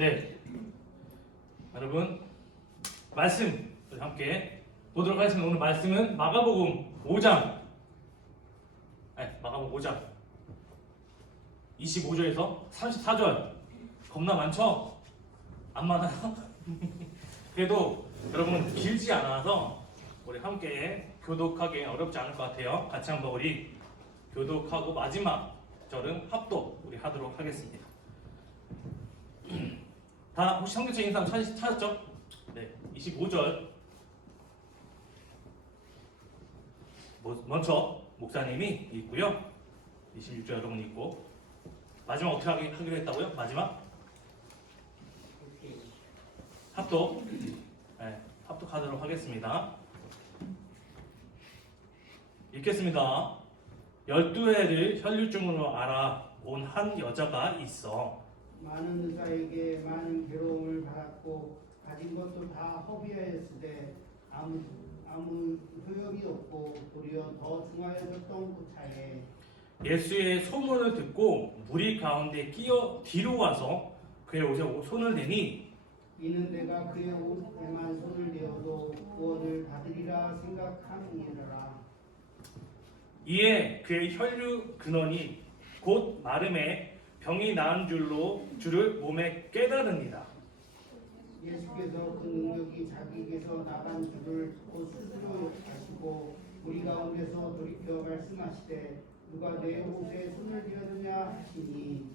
네, 여러분 말씀 우리 함께 보도록 하겠습니다. 오늘 말씀은 마가복음 5장, 마가복음 5장 25절에서 34절. 겁나 많죠? 안 많아요? 그래도 여러분 길지 않아서 우리 함께 교독하기 어렵지 않을 것 같아요. 같이 한번 우리 교독하고 마지막 절은 합독 우리 하도록 하겠습니다. 다 혹시 성경책 인상 찾았죠? 네, 25절. 먼저 목사님이 읽고요. 26절 여러분 읽고 마지막 어떻게 하기로 했다고요? 마지막 합독. 네, 합독하도록 하겠습니다. 읽겠습니다. 12해를 혈류증으로 알아온 한 여자가 있어. 많은 의사에게 많은 괴로움을 받았고 가진 것도 다 허비하였으되 아무 소용이 없고 도리어 더 중하여졌던 그 차에 예수의 소문을 듣고 무리 가운데 끼어 뒤로 와서 그의 옷에 손을 대니 이는 내가 그의 옷에만 손을 대어도 구원을 받으리라 생각함이니라. 이에 그의 혈류 근원이 곧 마름에 병이 나은 줄을 몸에 깨달으니라. 예수께서 그 능력이 자기에게서 나간 줄을 곧 스스로 아시고 우리 가운데서 돌이켜 말씀하시되 누가 내 옷에 손을 대었느냐 하시니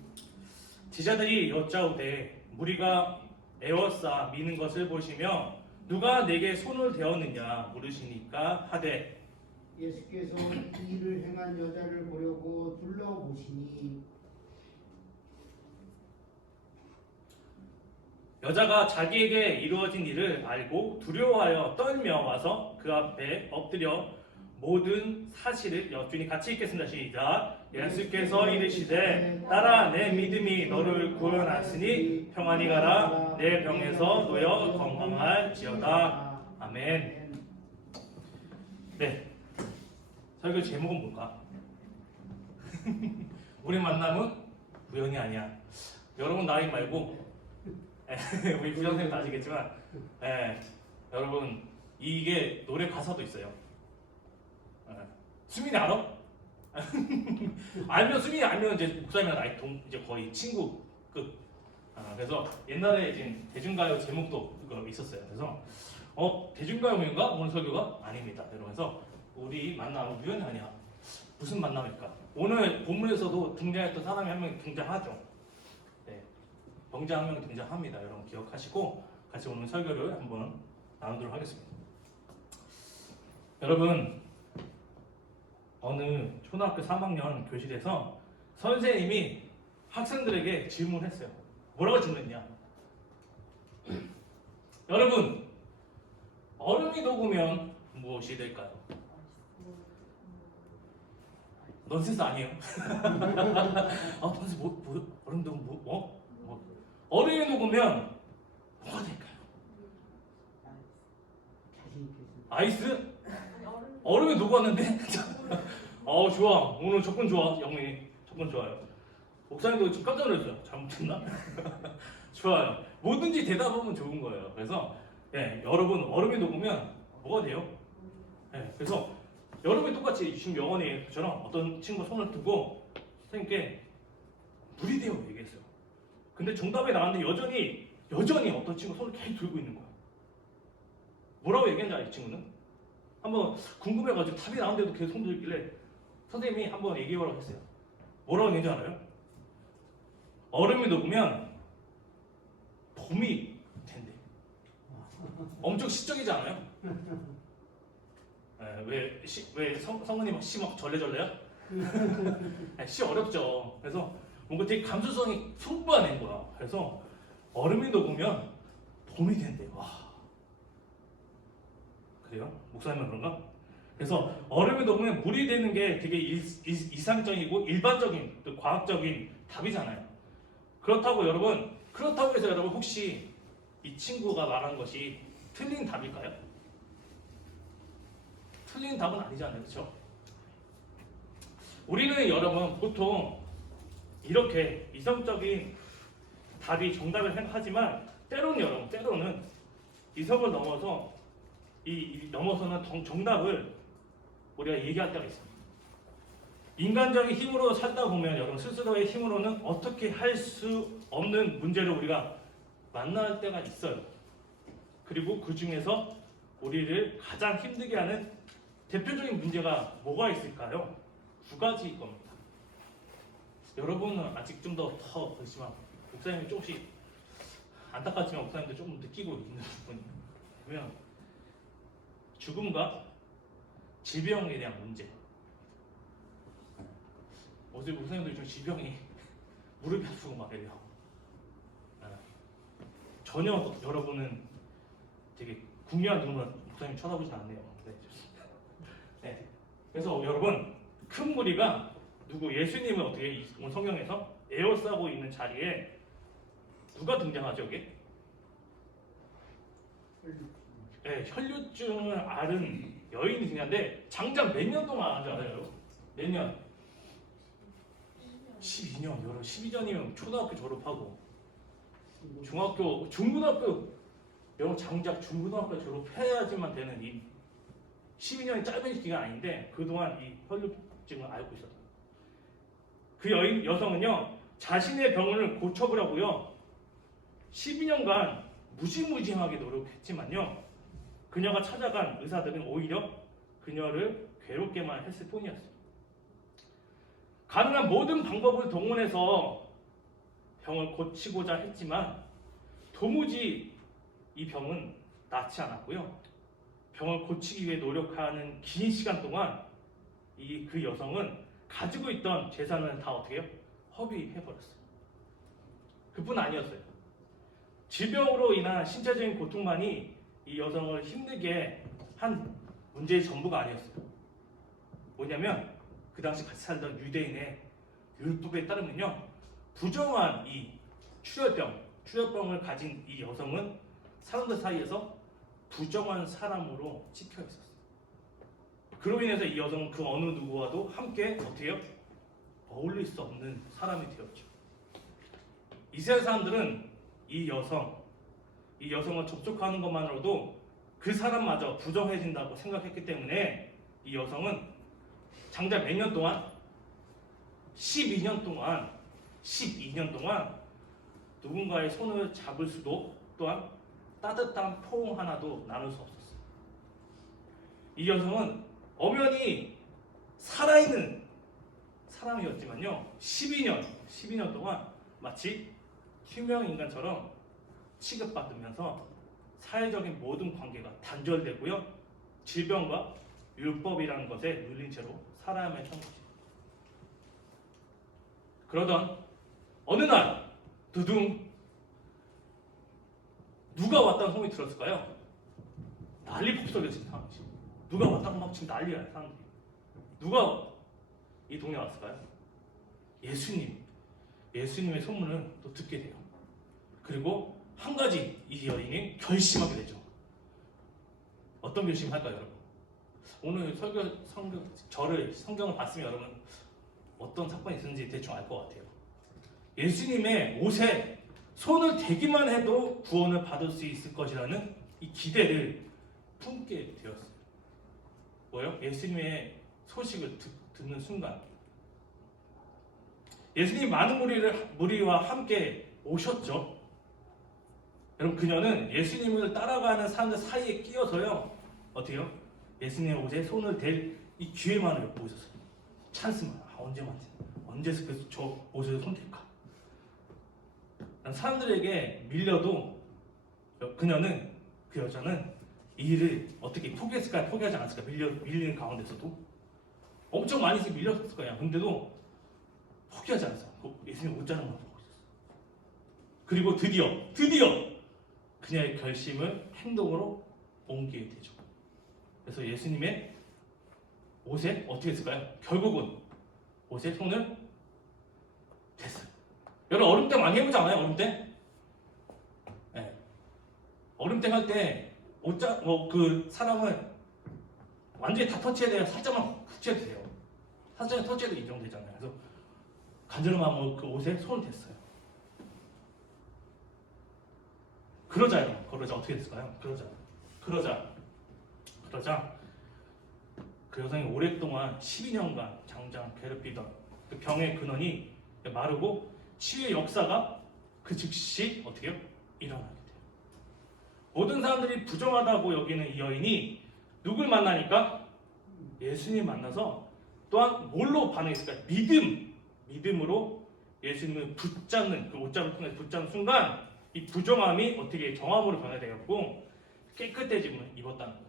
제자들이 여짜오되 무리가 에워싸 미는 것을 보시며 누가 내게 손을 대었느냐 물으시니까 하되 예수께서 이 일을 행한 여자를 보려고 둘러보시니 여자가 자기에게 이루어진 일을 알고 두려워하여 떨며 와서 그 앞에 엎드려 모든 사실을 여쭈니. 같이 읽겠습니다. 시작. 예수께서 이르시되 따라 내 믿음이 너를 구원하시니 평안히 가라. 내 병에서 놓여 건강할지어다. 아멘. 네, 설교 제목은 뭘까? 우리 만남은 우연이 아니야. 여러분 나이 말고 우리 부장님도 아시겠지만 여러분 이게 노래 가사도 있어요. 수민이 알아? 알면 수민이 알면 이제 목사님이랑 나이 이제 거의 친구급. 그래서 옛날에 이제 대중가요 제목도 그거 있었어요. 그래서 대중가요인가 오늘 설교가 아닙니다. 이러면서 우리 만남은 우연이 아니야. 무슨 만남일까? 오늘 본문에서도 등장했던 사람이 한 명 등장하죠. 네, 병자 한 명 등장합니다. 여러분 기억하시고 같이 오늘 설교를 한번 나누도록 하겠습니다. 여러분 어느 초등학교 3학년 교실에서 선생님이 학생들에게 질문했어요. 뭐라고 질문했냐? 여러분 얼음이 녹으면 무엇이 될까요? 넌센스 아니에요? 넌센스 얼음 녹으면 얼음이 녹으면 뭐가 될까요? 아이스? 얼음이 녹았는데? 좋아. 오늘 접근 좋아. 영민이 접근 좋아요. 목사님도 지금 깜짝 놀랐어요. 잘못했나? 좋아요. 뭐든지 대답하면 좋은 거예요. 그래서 여러분 얼음이 녹으면 뭐가 돼요? 그래서 여러분이 똑같이 지금 영원히처럼 어떤 친구가 손을 들고 선생님께 물이 돼요 얘기했어요. 근데 정답이 나왔는데 여전히 어떤 친구가 손을 계속 들고 있는 거야. 뭐라고 얘기했는지 알지? 이 친구는? 한번 궁금해가지고 답이 나왔는데도 계속 손 들길래 선생님이 한번 얘기해보라고 했어요. 뭐라고 얘기했는지 알아요? 얼음이 녹으면 봄이 된대. 엄청 시적이지 않아요? 왜 성은이 시 막 절레절레야? 시 어렵죠. 그래서 뭔가 되게 감수성이 풍부한 애인 거야. 그래서 얼음이 녹으면 봄이 된대. 와, 그래요? 목사님은 그런가? 그래서 얼음이 녹으면 물이 되는 게 되게 이상적이고 일반적인 또 과학적인 답이잖아요. 그렇다고 해서 여러분 혹시 이 친구가 말한 것이 틀린 답일까요? 틀린 답은 아니잖아요. 그렇죠? 우리는 여러분 보통 이렇게 이성적인 답이 정답을 생각하지만 때로는 여러분, 때로는 이성을 넘어서 넘어서는 정답을 우리가 얘기할 때가 있습니다. 인간적인 힘으로 살다 보면 여러분 스스로의 힘으로는 어떻게 할 수 없는 문제를 우리가 만날 때가 있어요. 그리고 그 중에서 우리를 가장 힘들게 하는 대표적인 문제가 뭐가 있을까요? 두 가지일 겁니다. 여러분은 아직 좀 더 그렇지만 목사님이 조금씩 안타깝지만 목사님도 조금 느끼고 있는 부분이 뭐냐면 죽음과 질병에 대한 문제. 어제 목사님들이 좀 질병이 무릎이 아프고 막 이래요. 전혀 여러분은 되게 궁리한 눈으로 목사님 쳐다보지 않네요. 네. 그래서 여러분 큰 무리가 누구 예수님을 어떻게 성경에서 에워싸고 있는 자리에 누가 등장하죠? 여기? 네, 혈류증을 앓은 여인이 등장하는데 장장 몇 년 동안 하지 않아요? 몇 년? 12년. 여러분 12년이면 초등학교 졸업하고 중고등학교 여러분 장작 중고등학교 졸업해야지만 되는 이 12년이 짧은 시기가 아닌데 그동안 이 혈류증을 앓고 있었어요. 그 여성은요 자신의 병을 고쳐보려고요 12년간 무지무지하게 노력했지만요 그녀가 찾아간 의사들은 오히려 그녀를 괴롭게만 했을 뿐이었어요. 가능한 모든 방법을 동원해서 병을 고치고자 했지만 도무지 이 병은 낫지 않았고요. 병을 고치기 위해 노력하는 긴 시간 동안 그 여성은 가지고 있던 재산을 다 어떻게 해요? 허비해버렸어요. 그뿐 아니었어요. 질병으로 인한 신체적인 고통만이 이 여성을 힘들게 한 문제의 전부가 아니었어요. 뭐냐면 그 당시 같이 살던 유대인의 율법에 따르면요 부정한 이 출혈병을 가진 이 여성은 사람들 사이에서 부정한 사람으로 찍혀 있었어요. 그로 인해서 이 여성은 그 어느 누구와도 함께 어떻게 해요? 어울릴 수 없는 사람이 되었죠. 이스라엘 사람들은 이 여성을 접촉하는 것만으로도 그 사람마저 부정해진다고 생각했기 때문에 이 여성은 장작 몇 년 동안? 12년 동안 누군가의 손을 잡을 수도 또한 따뜻한 포옹 하나도 나눌 수 없었어요. 이 여성은 엄연히 살아있는 사람이었지만요 12년 동안 마치 투명 인간처럼 취급받으면서 사회적인 모든 관계가 단절되고요 질병과 율법이라는 것에 눌린 채로 살아야만 했던 거죠. 그러던 어느 날 두둥 누가 왔다는 소문이 들었을까요? 난리 폭설이었어요. 상황이. 누가 왔다고 막 지금 난리야 사람들이. 누가 이 동네에 왔을까요? 예수님의 소문을 또 듣게 돼요. 그리고 한 가지 이 여인이 결심하게 되죠. 어떤 결심을 할까요, 여러분? 오늘 성경을 봤으면 여러분 어떤 사건이 있었는지 대충 알 것 같아요. 예수님의 옷에 손을 대기만 해도 구원을 받을 수 있을 것이라는 이 기대를 품게 되었어요. 뭐요? 예수님의 소식을 듣는 순간 예수님 많은 무리와 함께 오셨죠. 여러분 그녀는 예수님을 따라가는 사람들 사이에 끼어서요 어때요? 예수님의 옷에 손을 댈 이 기회만을 보고 있었어요. 찬스만 언제 저 옷을 손댈까? 사람들에게 밀려도 그 여자는 이 일을 어떻게 포기했을까 포기하지 않았을까 밀리는 가운데서도 엄청 많이 밀렸을 거야. 근데도 포기하지 않았어. 예수님 옷 자르는 걸 보고 있었어. 그리고 드디어 그녀의 결심을 행동으로 옮기게 되죠. 그래서 예수님의 옷에 어떻게 했을까요? 결국은 옷에 손을 댔어요. 여러분 얼음땡 많이 해보지 않아요? 얼음땡? 네. 얼음땡 할 때 그 사람을 완전히 다 터치해야 돼요? 살짝만 훅 해도 돼요. 살짝 터치해도 이 정도 되잖아요. 그래서 간절한 마음으로 그 옷에 손을 댔어요. 그러자요. 그러자 어떻게 됐을까요? 그러자 그 여성이 오랫동안 12년간 장장 괴롭히던 그 병의 근원이 마르고 치유의 역사가 그 즉시 어떻게 해요? 일어나게 돼요. 모든 사람들이 부정하다고 여기는 이 여인이 누굴 만나니까 예수님 만나서 또한 뭘로 반응했을까요? 믿음으로 예수님을 붙잡는 그 옷장을 통해서 붙잡는 순간 이 부정함이 어떻게 정함으로 변화되었고 깨끗해짐을 입었다는 거예요.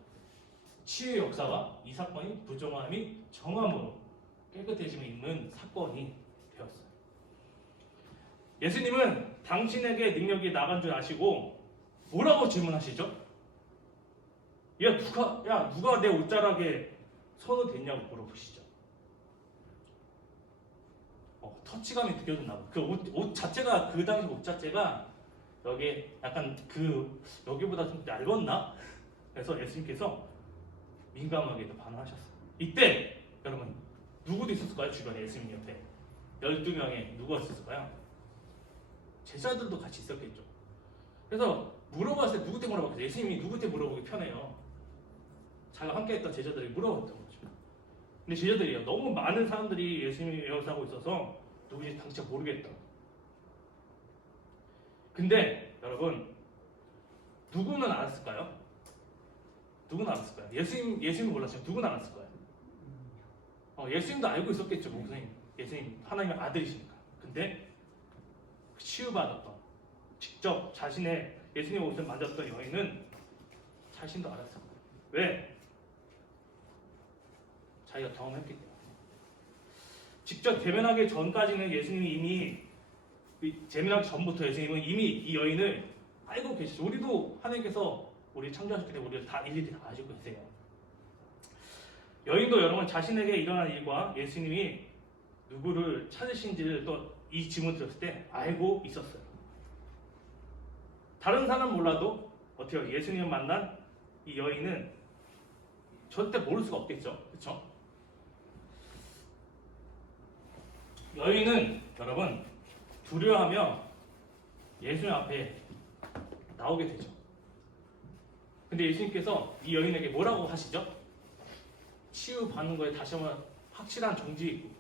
치유의 역사가 이 사건이 부정함이 정함으로 깨끗해짐을 입는 사건이 되었어요. 예수님은 당신에게 능력이 나간 줄 아시고 뭐라고 질문하시죠? 누가 내 옷자락에 손을 댔냐고 물어보시죠. 터치감이 느껴졌나 봐. 그 옷 자체가 그 당시 옷 자체가 여기 약간 여기보다 좀 얇았나? 그래서 예수님께서 민감하게도 반응하셨어요. 이때 여러분 누구도 있었을까요? 주변에 예수님 옆에 12명의 누가 있었을까요? 제자들도 같이 있었겠죠. 그래서 물어봤을 때 누구한테 물어봤겠어요? 예수님이 누구한테 물어보기 편해요. 자기가 함께했던 제자들이 물어봤던 거죠. 근데 제자들이요, 너무 많은 사람들이 예수님을 에워싸고 있어서 누구인지 당시 모르겠다. 근데 여러분 누구는 알았을까요? 예수님 몰랐어요. 누구는 알았을 거예요. 예수님도 알고 있었겠죠. 목사님, 예수님 하나님의 아들이시니까. 근데 치유받았던 직접 자신의 예수님의 옷을 만졌던 여인은 자신도 알았을 거예요. 왜? 자기가 경험했기 때문에. 직접 대면하기 전까지는 예수님이 대면하기 전부터 예수님은 이미 이 여인을 알고 계시죠. 우리도 하나님께서 우리 창조하셨기 때문에 우리를 다 일일이 다 아시고 계세요. 여인도 여러분 자신에게 일어난 일과 예수님이 누구를 찾으신지를 또 이 질문 들었을 때 알고 있었어요. 다른 사람 몰라도 어떻게 예수님을 만난 이 여인은 절대 모를 수가 없겠죠. 그렇죠? 여인은 여러분 두려워하며 예수님 앞에 나오게 되죠. 근데 예수님께서 이 여인에게 뭐라고 하시죠? 치유받는 거에 다시 한번 확실한 정지,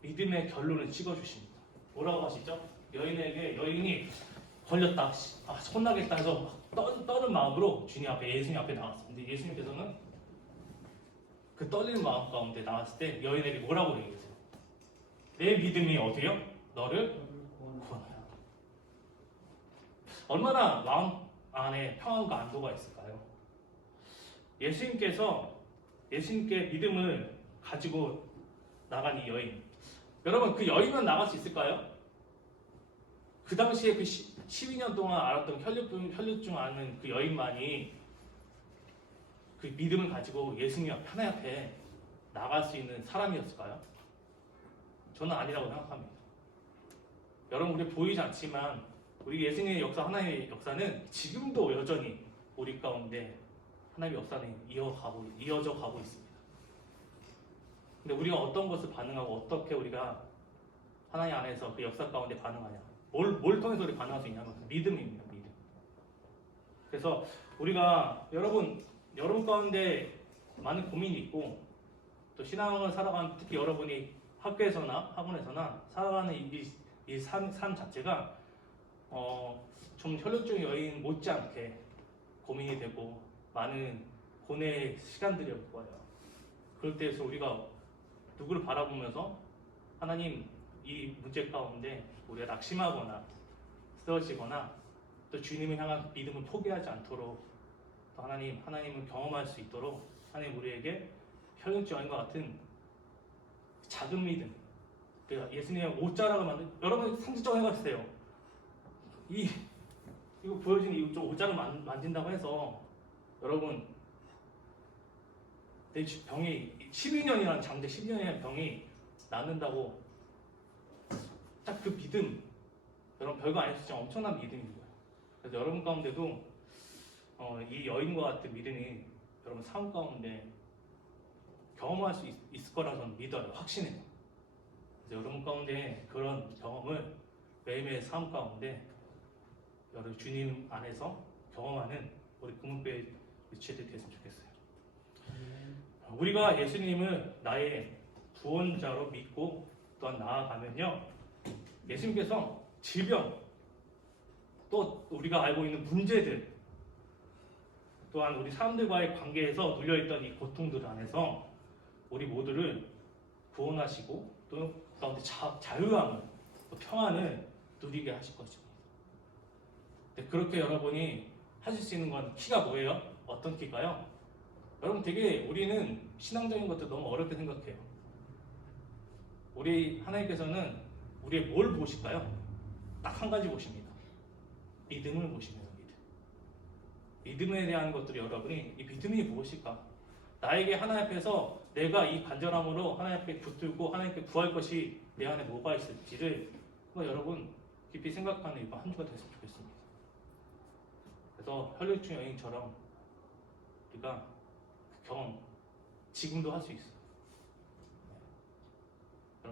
믿음의 결론을 찍어주십니다. 뭐라고 하시죠? 여인이 걸렸다, 혼나겠다 해서 떠는 마음으로 예수님 앞에 나왔어요. 근데 예수님께서는 그 떨리는 마음 가운데 나왔을 때 여인에게 뭐라고 얘기했어요? 내 믿음이 어디요? 너를 구원하여. 얼마나 마음 안에 평안과 안도가 있을까요? 예수님께 믿음을 가지고 나간 이 여인. 여러분 그 여인은 나갈 수 있을까요? 그 당시에 그 12년 동안 알았던 혈류증 앓는 그 여인만이 그 믿음을 가지고 예수님 하나님 앞에 나갈 수 있는 사람이었을까요? 저는 아니라고 생각합니다. 여러분 우리 보이지 않지만 우리 예수님의 역사, 하나님의 역사는 지금도 여전히 우리 가운데 하나님의 역사는 이어져 가고 있습니다. 근데 우리가 어떤 것을 반응하고 어떻게 우리가 하나님 안에서 그 역사 가운데 반응하냐, 뭘 통해서 우리 반응할 수 있냐면 믿음입니다. 믿음. 그래서 우리가 여러분 가운데 많은 고민이 있고 또 신앙을 살아가는, 특히 여러분이 학교에서나 학원에서나 살아가는 이 삶 자체가 좀 혈류증 여인 못지않게 고민이 되고 많은 고뇌의 시간들이었을 거예요. 그럴 때에서 우리가 누구를 바라보면서 하나님 이 문제 가운데 우리가 낙심하거나 쓰러지거나 또 주님을 향한 믿음을 포기하지 않도록 또 하나님을 경험할 수 있도록 하나님 우리에게 혈류증 여인과 같은 작은 믿음, 예수님의 옷자락을 만든, 여러분 상징적으로 해가주세요. 이거 보여주는 이 옷자락을 만진다고 해서 여러분 내 병이 12년이라는 장대 12년이라는 병이 낫는다고 딱 그 믿음, 여러분 별거 아닐 수 있지만 엄청난 믿음인 거예요. 그래서 여러분 가운데도 이 여인과 같은 믿음이 여러분 삶 가운데 경험할 수 있을 거라 저는 믿어요. 확신해요. 그래서 여러분 가운데 그런 경험을 매일매일 삶 가운데 여러분 주님 안에서 경험하는 우리 공동교회 유치들이 됐으면 좋겠어요. 우리가 예수님을 나의 구원자로 믿고 또한 나아가면요, 예수님께서 질병, 또 우리가 알고 있는 문제들, 또한 우리 사람들과의 관계에서 눌려있던 이 고통들 안에서 우리 모두를 구원하시고 또 가운데 자유함을, 또 평안을 누리게 하실 것입니다. 그렇게 여러분이 하실 수 있는 건 키가 뭐예요? 어떤 키가요? 여러분 되게 우리는 신앙적인 것들 너무 어렵게 생각해요. 우리 하나님께서는 우리의 뭘 보실까요? 딱 한 가지 보십니다. 믿음을 보십니다. 믿음에 대한 것들이 여러분이 이 믿음이 무엇일까? 나에게 하나님 앞에서 내가 이 간절함으로 하나님 앞에 붙들고 하나님께 구할 것이 내 안에 뭐가 있을지를 여러분 깊이 생각하는 이번 한 주가 됐으면 좋겠습니다. 그래서 혈류증 여인처럼 우리가 그 경험 지금도 할 수 있어요.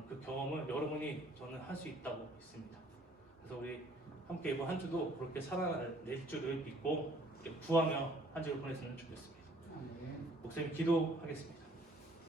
그 경험을 여러분이 저는 할 수 있다고 믿습니다. 그래서 우리 함께 이번 한 주도 그렇게 살아낼 줄을 믿고 구하며 한 주를 보냈으면 좋겠습니다. 목사님 기도하겠습니다.